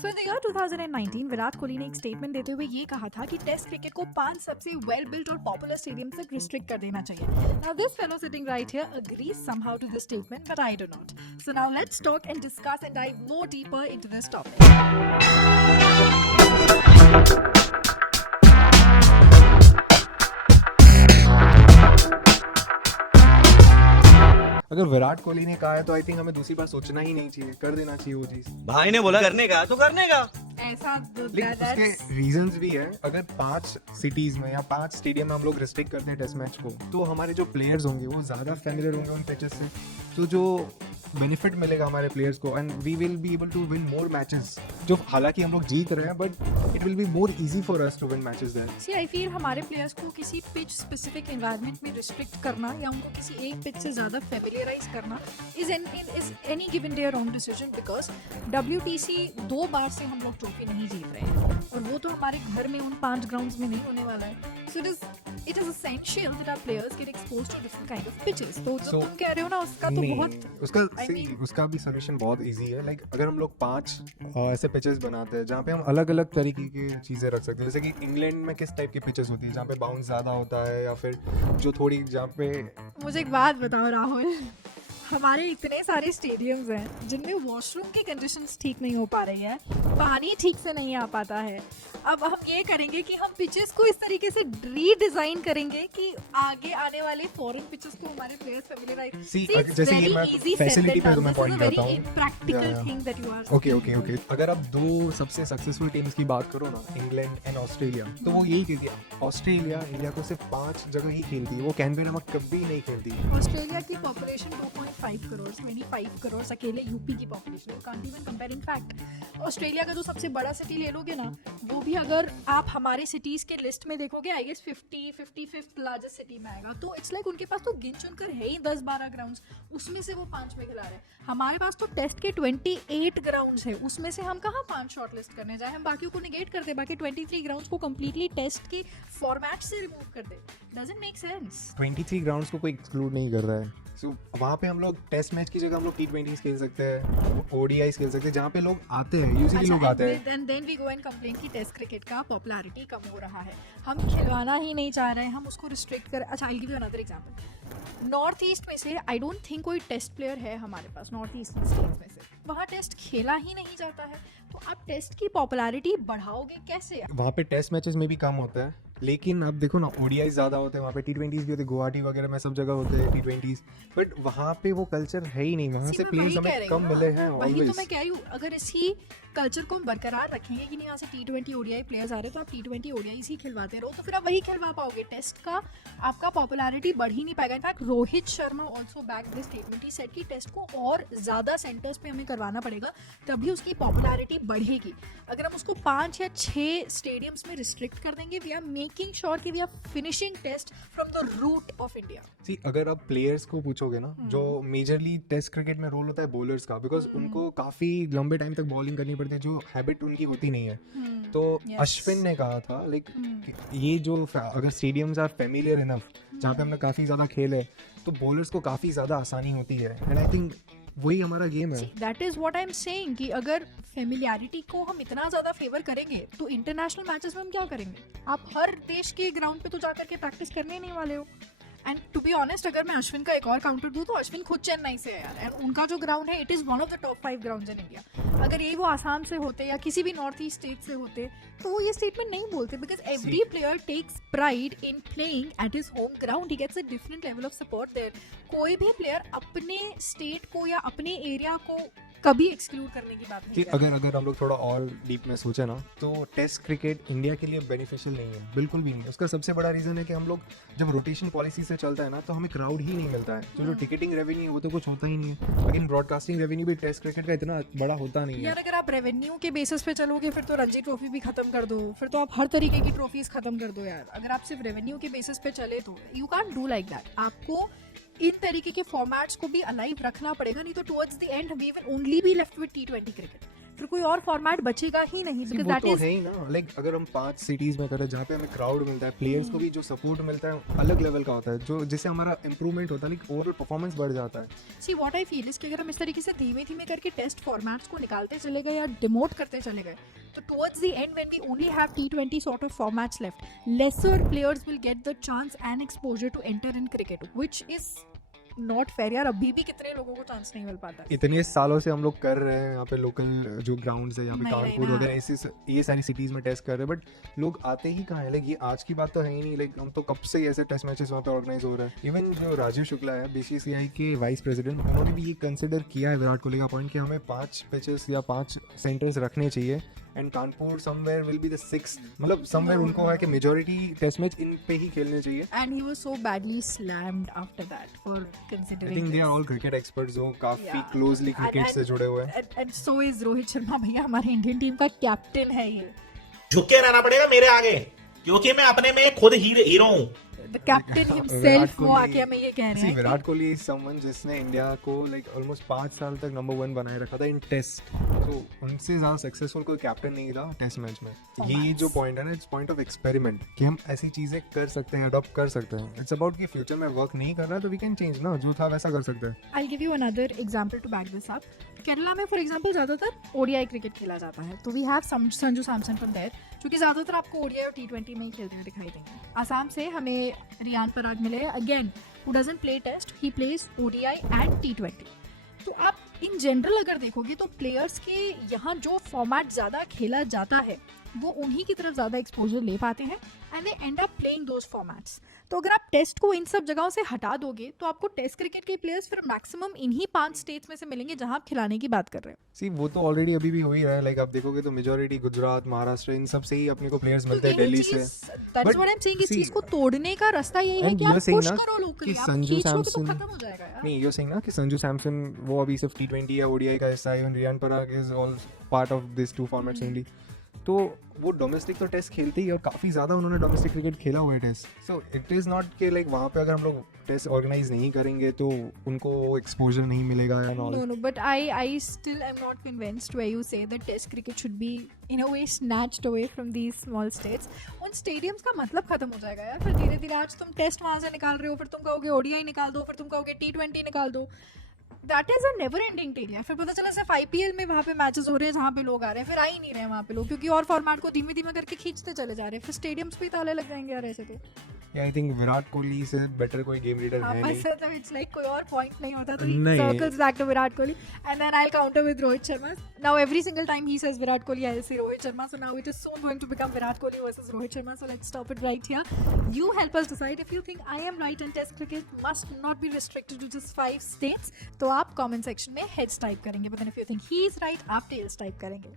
So in the year 2019, Virat Kohli ने एक statement देते हुए ये कहा था कि टेस्ट क्रिकेट को 5 सबसे वेल बिल्ट और पॉपुलर स्टेडियम तक रिस्ट्रिक्ट कर देना चाहिए. Now this fellow sitting right here agrees somehow to this statement, but I do not. So now let's talk and discuss and dive more deeper into this topic. अगर विराट कोहली ने कहा है तो I think हमें दूसरी बार सोचना ही नहीं चाहिए, कर देना चाहिए वो चीज. भाई ने बोला करने का तो करने का. ऐसा लेकिन उसके रीजंस भी है. अगर 5 सिटीज में या 5 स्टेडियम में हम लोग रिस्ट्रिक्ट करते हैं टेस्ट मैच को, तो हमारे जो प्लेयर्स होंगे वो ज्यादा फैमिलियर होंगे उन पिचेस से, तो जो बेनिफिट मिलेगा हमारे प्लेयर्स को and we will be able to win more matches. जो हालांकि हम लोग जीत रहे हैं but it will be more easy for us to win matches there. See, I feel हमारे प्लेयर्स को किसी पिच स्पेसिफिक एनवायरनमेंट में रिस्ट्रिक्ट करना या उनको किसी एक पिच से ज़्यादा फेमिलियराइज करना is any given day wrong decision, because WTC 2 बार से हम लोग ट्रॉफी नहीं जीत रहे हैं और वो तो हमारे घर में उन 5 ग्राउंड्स में नहीं होने वाला है. So it is essential that our players get exposed to different kind of pitches. तो जो तुम कह रहे हो ना उसका तो बहुत उसका भी सोल्यूशन बहुत इजी है. लाइक अगर हम लोग 5 ऐसे पिचेस बनाते हैं जहाँ पे हम अलग अलग तरीके की चीज़ें रख सकते हैं, जैसे कि इंग्लैंड में किस टाइप की पिचेस होती है जहाँ पे बाउंस ज़्यादा होता है, या फिर जो थोड़ी जहाँ पे. मुझे एक बात बताओ राहुल, हमारे इतने सारे स्टेडियम्स हैं जिनमें वॉशरूम की कंडीशंस ठीक नहीं हो पा रही है, पानी ठीक से नहीं आ पाता है. अब हम ये करेंगे कि हम पिचेस को इस तरीके से रीडिजाइन करेंगे कि आगे आने वाले फॉरेन पिचेस को हमारे प्लेयर्स फेमिलियराइज. जैसे ये मैं फैसिलिटी पे मैं पॉइंट करता हूँ. Practical thing that you are. Okay. अगर आप 2 सबसे सक्सेसफुल टीम्स की बात करो ना, इंग्लैंड एंड ऑस्ट्रेलिया, तो वो यही खेलती है. ऑस्ट्रेलिया इंडिया को सिर्फ 5 जगह ही खेलती है, वो कैनबेरा में कभी नहीं खेलती. ऑस्ट्रेलिया की पॉपुलेशन 2.5 करोड़, 25 करोड़ अकेले यूपी की population. You can't even compare. In fact Australia का जो सबसे बड़ा सिटी ले लोगे ना, वो भी अगर आप हमारे सिटीज के लिस्ट में देखोगे I guess 55th largest city में आएगा. तो इट्स लाइक उनके पास तो गिन चुन कर है ही 10-12 ग्राउंड्स, उसमें से वो 5 में खिला रहे हैं. हमारे पास तो टेस्ट के 28 ग्राउंड्स है, उसमें से हम कहाँ 5 शॉर्टलिस्ट करने जाए. हम बाकी को निगेट कर दे, बाकी 23 ग्राउंड्स को कंप्लीटली टेस्ट की फॉर्मेट से रिमूव कर दे. Doesn't make sense. 23 ग्राउंड्स को कोई एक्सक्लूड नहीं कर रहा है. सो वहाँ पे हम लोग टेस्ट मैच की जगह हम लोग T20s खेल सकते हैं, ODIs खेल सकते हैं, जहाँ पे लोग आते हैं, यूजुअली लोग आते हैं. Then we go and complain कि टेस्ट क्रिकेट का पॉपुलैरिटी कम हो रहा है, हम खिलवाना ही नहीं चाह रहे हैं, हम उसको रिस्ट्रिक्ट कर. अच्छा, I give you another example. North east में से आई डोंट थिंक कोई टेस्ट प्लेयर है हमारे पास नॉर्थ ईस्ट स्टेट्स में से, वहाँ टेस्ट खेला ही नहीं जाता है. तो आप टेस्ट की पॉपुलैरिटी बढ़ाओगे कैसे? वहाँ पे टेस्ट मैचेस में भी कम होता है, लेकिन आप देखो ना ODI ज़्यादा होते हैं वहाँ पे. T20s भी होते हैं, गुवाहाटी वगैरह में सब जगह होते हैं T20s, बट वहाँ पे वो कल्चर है ही नहीं. वहाँ से प्लेयर्स हमें कम मिले हैं वही ऑलवेज. तो मैं कह रही हूँ, अगर इसी कल्चर को हम बरकरार रखेंगे कि नहीं, यहाँ से T20 ODI प्लेयर्स आ रहे हैं तो आप T20 ODIs ही खिलवाते रहो, तो फिर आप वही खिलवा पाओगे. टेस्ट का आपका पॉपुलैरिटी बढ़ ही नहीं पाएगा. In fact Rohit Sharma also back this statement. He said कि टेस्ट को और ज़्यादा सेंटर्स पे हमें करवाना पड़ेगा, तभी उसकी पॉपुलैरिटी बढ़ेगी. अगर हम उसको 5 या 6 स्टेडियम्स में रिस्ट्रिक्ट कर देंगे, वी आर मेकिंग श्योर कि we are finishing test from the root of India. See, अगर आप प्लेयर्स को पूछोगे ना, जो मेजरली टेस्ट क्रिकेट में रोल होता है बॉलर्स का, बिकॉज उनको काफ़ी लंबे टाइम तक बॉलिंग करनी पड़ती है, जो हैबिट उनकी होती नहीं है. तो अश्विन ने कहा था लाइक ये जो अगर स्टेडियम्स आर फेमिलियर इनफ, जहाँ पे हमने काफ़ी ज़्यादा खेल है, तो बॉलर्स को काफ़ी ज़्यादा आसानी होती है. एंड आई थिंक वही हमारा गेम है. That is what I am saying कि अगर फेमिलियरिटी को हम इतना ज़्यादा फेवर करेंगे तो इंटरनेशनल मैचेस में हम क्या करेंगे? आप हर देश के ग्राउंड पे तो जाकर के प्रैक्टिस करने ही नहीं वाले हो. एंड टू बी ऑनेस्ट, अगर मैं अश्विन का एक और काउंटर दूँ तो अश्विन खुद चेन्नई से है यार, एंड उनका जो ग्राउंड है it is one of the top 5 grounds in India. अगर ये वो आसाम से होते या किसी भी नॉर्थ ईस्ट स्टेट से होते तो वो ये स्टेटमेंट नहीं बोलते, because every player takes pride in playing at his home ground. He gets a different level of support there. कोई भी प्लेयर अपने स्टेट को या अपने एरिया को कभी एक्सक्लूड करने की बात नहीं. अगर हम लोग थोड़ा और डीप में सोचे ना, तो टेस्ट क्रिकेट इंडिया के लिए बेनिफिशियल नहीं है, बिल्कुल भी नहीं. उसका सबसे बड़ा रीज़न है कि हम लोग जब रोटेशन पॉलिसी से चलता है ना, तो हमें क्राउड ही नहीं मिलता है. तो जो टिकटिंग रेवेन्यू है वो तो कुछ होता ही नहीं है, लेकिन ब्रॉडकास्टिंग रेवेन्यू भी टेस्ट क्रिकेट का इतना बड़ा होता नहीं है यार. अगर आप रेवेन्यू के बेसिस पे चलोगे फिर तो रणजी ट्रॉफी भी खत्म कर दो, फिर तो आप हर तरीके की ट्रॉफीज खत्म कर दो यार. अगर आप सिर्फ रेवेन्यू के बेसिस पे चले तो you can't do like that. आपको इन तरीके के फॉर्मेट्स को भी अलाइव रखना पड़ेगा, नहीं तो towards the end we will only be left with T20 cricket. फिर कोई और फॉर्मेट बचेगा ही नहीं, See, बिकॉज वो दैट तो इज है ही ना, लाइक अगर हम 5 सिटीज में करें जहाँ पे हमें क्राउड मिलता है, प्लेयर्स को भी जो सपोर्ट मिलता है अलग लेवल का होता है, जो जिससे हमारा इंप्रूवमेंट होता है, लाइक ओवरऑल परफॉर्मेंस बढ़ जाता है। See what I feel is कि अगर हम इस तरीके से धीमे धीमे करके टेस्ट फॉर्मेट्स को निकालते चले गए या डिमोट करते चले गए, तो towards the end when we only have T20 sort of formats left, lesser players will get the chance and exposure to enter in cricket, which is not fair यार। अभी भी कितने लोगों को चांस नहीं मिल पाता है। इतने सालों से हम लोग कर रहे हैं यहाँ पे लोकल जो ग्राउंड्स है यहाँ पे नहीं, कानपुर नहीं, वगैरह ऐसे ये सारी सिटीज में टेस्ट कर रहे हैं, बट लोग आते ही कहाँ है, लाइक ये आज की बात तो है ही नहीं, लाइक हम तो कब से ऐसे टेस्ट मैचेस वहाँ पे ऑर्गेनाइज हो रहा है। इवन जो राजीव शुक्ला है BCCI के वाइस प्रेसिडेंट, उन्होंने भी ये कंसिडर किया है विराट कोहली का पॉइंट कि हमें 5 पिचेस या 5 सेंटर्स रखने चाहिए, and Kanpur somewhere will be the 6th, मतलब समवेयर उनको है कि मेजॉरिटी टेस्ट मैच इन पे ही खेलने चाहिए। And he was so badly slammed after that for I considering think they are this. All cricket experts जो काफी Yeah. क्लोजली And- क्रिकेट से जुड़े हुए हैं। And so is Rohit Sharma भैया, हमारे इंडियन टीम का कैप्टन है ये। झुक के रहना पड़ेगा मेरे आगे, क्योंकि मैं अपने में खुद हीरो हूँ। The captain विराट himself वो कोहली- आके हमें ये कह रहे See, हैं विराट कोहली इज समवन जिसने इंडिया को लाइक ऑलमोस्ट 5 साल तक नंबर 1 बनाए रखा था इन टेस्ट, तो उनसे ज़्यादा सक्सेसफुल कोई कैप्टन नहीं था टेस्ट मैच में। ये जो पॉइंट है ना, इट्स पॉइंट ऑफ एक्सपेरिमेंट कि हम ऐसी चीज़ें कर सकते हैं, अडॉप्ट कर सकते हैं। इट्स अबाउट कि फ्यूचर में वर्क नहीं कर रहा तो वी कैन चेंज ना, जो था वैसा कर सकते हैं। I'll give you another example to back this up. Kerala में फॉर एग्जांपल ज़्यादातर ODI क्रिकेट खेला जाता है, तो we have Sanju Samson from there, जो कि ज़्यादातर आपको ODI और T20 में ही खेलते हुए दिखाई देंगे। आसाम से हमें रियान पराग मिले, again who doesn't play test, he plays ODI and T20। तो आप इन जनरल अगर देखोगे तो प्लेयर्स के यहाँ जो फॉर्मेट ज़्यादा खेला जाता है वो उन्हीं की तरफ ज़्यादा एक्सपोजर ले पाते हैं, and they and up playing those formats. तो अगर आप टेस्ट को इन सब जगहों से हटा दोगे तो आपको टेस्ट क्रिकेट के प्लेयर्स फिर मैक्सिमम इन्हीं 5 स्टेट्स में से मिलेंगे जहां आप खिलाने की बात कर रहे हो। सी वो तो ऑलरेडी अभी भी हो ही रहा है, लाइक आप देखोगे तो मेजॉरिटी गुजरात, महाराष्ट्र, इन सब से ही अपने को प्लेयर्स मिलते हैं, दिल्ली से। That's what I am saying, इस see, चीज को तोड़ने का रास्ता यही है and कि you're आप saying पुश ना करो लोकली, कि आप संजू खींचोगे तो सैमसन- खत्म हो जाएगा यार। नहीं, you're saying ना कि संजू सैमसन वो अभी सिर्फ T20 या ODI का हिस्सा है, Riyan Parag is all part of this 2 formats only. तो वो डोमेस्टिक तो टेस्ट खेलते ही, और काफ़ी ज़्यादा उन्होंने डोमेस्टिक क्रिकेट खेला हुआ है test. So it is not कि लाइक वहाँ पे अगर हम लोग टेस्ट ऑर्गेनाइज नहीं करेंगे तो उनको एक्सपोजर नहीं मिलेगा या No, no, but I still am not convinced where you say that Test cricket should be in a way snatched away from these small states. उन स्टेडियम्स का मतलब खत्म हो जाएगा यार, फिर धीरे धीरे आज तुम टेस्ट वहाँ से निकाल रहे हो, फिर तुम कहोगे ODI निकाल दो, फिर तुम कहोगे T20 निकाल दो। That is a never ending tale यार। फिर पता चला सिर्फ IPL में वहाँ पे मैचेस हो रहे हैं जहाँ पे लोग आ रहे हैं, फिर आ ही नहीं रहे हैं वहाँ पे लोग, क्योंकि और फॉर्मेट को धीमे धीमे करके खींचते चले जा रहे हैं, फिर स्टेडियम्स पे ताले लग जाएंगे यार ऐसे तो। आई थिंक विराट कोहली से बेटर कोई गेम लीडर हाँ, है बस नहीं। तो इट्स लाइक कोई और पॉइंट नहीं होता, तो नहीं। Circles back to Virat Kohli, and then I will counter with Rohit Sharma. Now every single time he says Virat Kohli, I say Rohit Sharma, so now it is soon going to become Virat Kohli versus Rohit Sharma. So let's stop it right here. You help us decide if you think I am right and Test cricket must not be restricted to just 5 states. तो आप comment section में heads type करेंगे, but then if you think he is right, आप tails type करेंगे।